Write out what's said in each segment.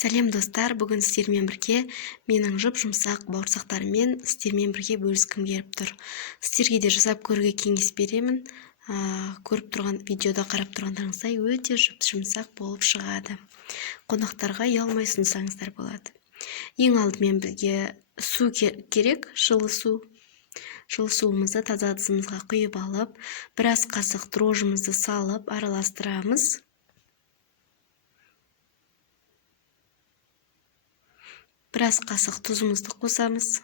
Сәлем достар, бүгін сіздермен бірге менің жұп-жұмсақ бауырсақтарыммен сіздермен бірге бөліскім келіп тұр. Сіздерге де жасап көруге кеңес беремін. Көріп тұрған видеода қарап тұрғандарыңыздай өте жұп-жұмсақ болып шығады. Қонақтарға ұялмай ұсынсаңыздар болады. Ең алдымен бізге су керек, жылы су. Жылы суымызды таза ыдысымызға құйып алып, біраз қасық дрожжымызды салып араластырамыз. Біраз қасық тұзымызды қосамыз.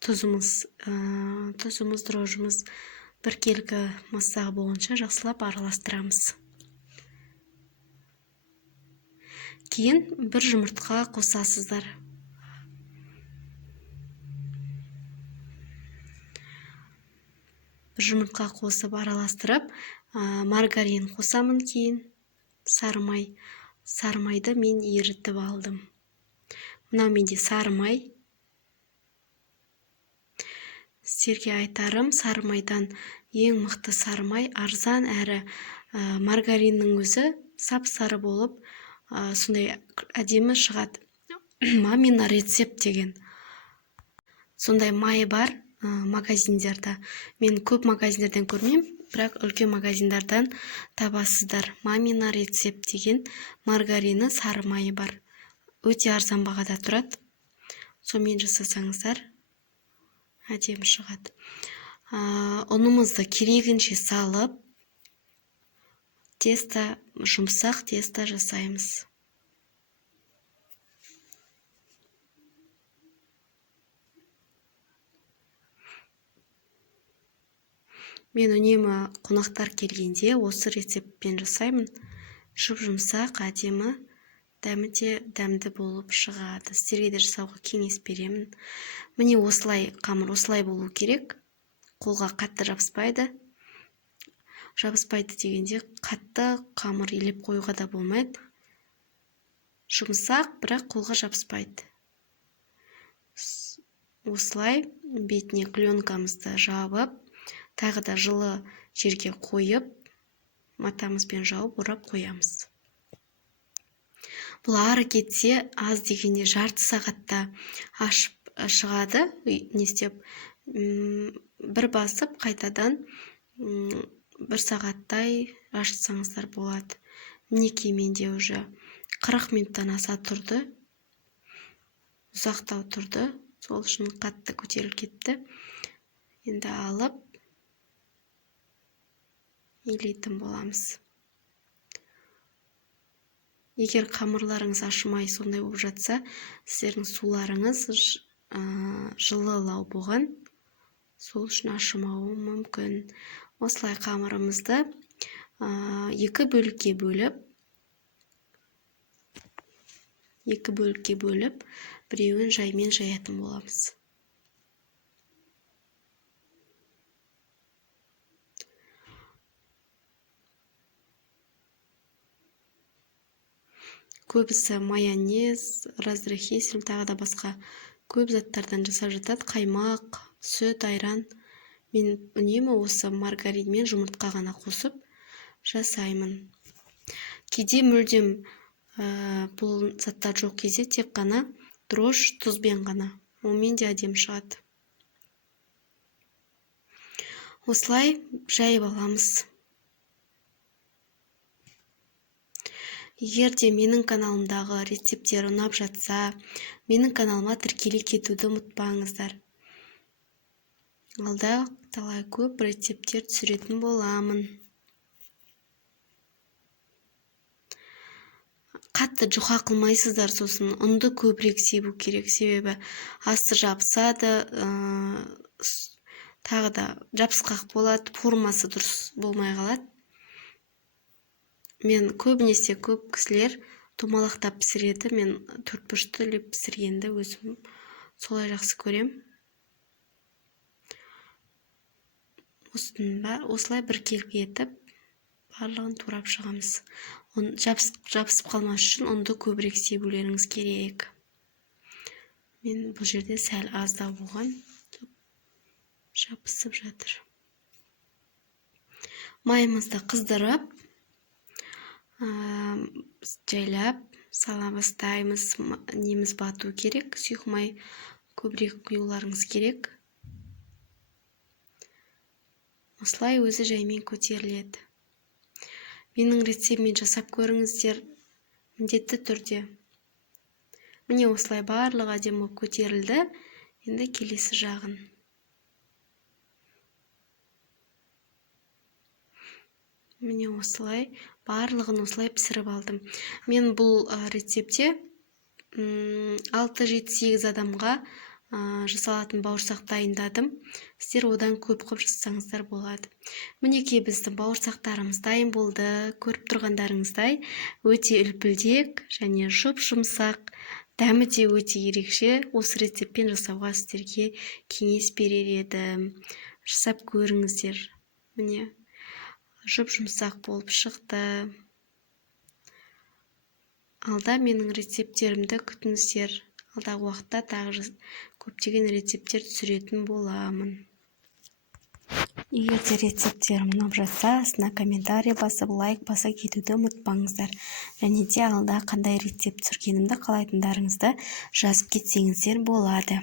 Тұзымыз, дрожжымыз біркелкі массағы болғанша жақсылап араластырамыз. Кейін бір жұмыртқа қосасыздар. Бір жұмыртқа қосып араластырып, маргарин қосамын, кейін сары майды мен ерітіп алдым. Мынау менде сары май. Сіздерге айтарым, сары майдан ең мықты сары май арзан, әрі маргариннің өзі сап-сары болып, сондай әдемі шығады. Мамина рецепт деген сондай май бар магазиндерде. Мен көп магазиндерден көрмеймін, бірақ үлкен магазиндардан табасыздар. Мамина рецепт деген маргарины сары майы бар. Өте арзан бағада тұрады. Сонымен жасасаңыздар әдемі шығады. Ұнымызды керегінше салып, жұмсақ тесто жасаймыз. Мен үнемі қонақтар келгенде осы рецептпен жасаймын. Жұп-жұмсақ, әдемі, дәмі де дәмді болып шығады. Сіздерге де жасауға кеңес беремін. Міне осылай, қамыр осылай болу керек. Қолға қатты жабыспайды. Жабыспайды дегенде қатты қамыр елеп қоюға да болмайды. Жұмсақ, бірақ қолға жабыспайды. Осылай бетіне пленкамызды жабып, тағы да жылы жерге қойып, матамызбен жауып, орап қоямыз. Бұл ары кетсе, аз дегенде жарты сағатта ашып шығады. Бір басып, қайтадан бір сағаттай ашсаңыздар болады. Мінекей менде уже 40 минуттан аса тұрды. Ұзақтау тұрды. Сол үшін қатты көтеріліп кетті. Енді алып илейтін боламыз. Егер қамырларыңыз ашымай сондай болып жатса, сіздердің суларыңыз жылылау болған, сол үшін ашымауы мүмкін. Осылай қамырымызды екі бөлікке бөліп, біреуін жаймен жаятын боламыз. Көбісі майонез, раздрахесин, тағы да басқа көп заттардан жасап жатады. Қаймақ, сүт, айран. Мен үнемі осы маргарин мен жұмыртқа ғана қосып жасаймын. Кейде мүлдем бұл заттар жоқ кезде тек қана дрожж, тұзбен ғана. Онымен де әдемі шығады. Осылай жайып аламыз. Егер де менің каналымдағы рецепттер ұнап жатса, менің каналыма тіркеле кетуді ұмытпаңыздар. Алда талай көп рецепттер түсіретін боламын. Қатты жұқа қылмайсыздар, сосын ұнды көбірек себу керек, себебі асты жабысады, тағы да жабысқақ болады, формасы дұрыс болмай қалады. Мен көбінесе көп кісілер томалақтап пісіреді, мен төртбұрышты іліп пісіргенді өзім солай жақсы көрем. Осылай біркелкі етіп, барлығын турап шығамыз. Жабысып қалмас үшін ұнды көбірек себулеріңіз керек. Мен бұл жерде сәл аздау болған, жабысып жатыр. майымызды қыздырып, жайлап сала бастаймыз. Неміз бату керек, сұйық май көбірек құюларыңыз керек. Осылай өзі жаймен көтеріледі. Менің рецептіммен жасап көріңіздер міндетті түрде. Міне осылай барлығы әдемі көтерілді. Енді келесі жағын. Міне осылай барлығын осылай пісіріп алдым. Мен бұл рецепте 6-7-8 адамға жасалатын бауырсақ дайындадым. Сіздер одан көп жасасаңыздар болады. Мінекей біздің бауырсақтарымыз дайын болды. Көріп тұрғандарыңыздай өте үлпілдек және жұп-жұмсақ, дәмі де өте ерекше. Осы рецептпен жасауға сіздерге кеңес берер едім. Жасап көріңіздер. Міне жұп-жұмсақ болып шықты. Алда менің рецепттерімді күтіңіздер. Алдағы уақытта тағы көптеген рецепттер түсіретін боламын. Егер де рецепттерім ұнап жатса, астына комментарий басып, лайк баса кетуді ұмытпаңыздар. Және де алда қандай рецепт түсіргенімді қалайтындарыңызды жазып кетсеңіздер болады.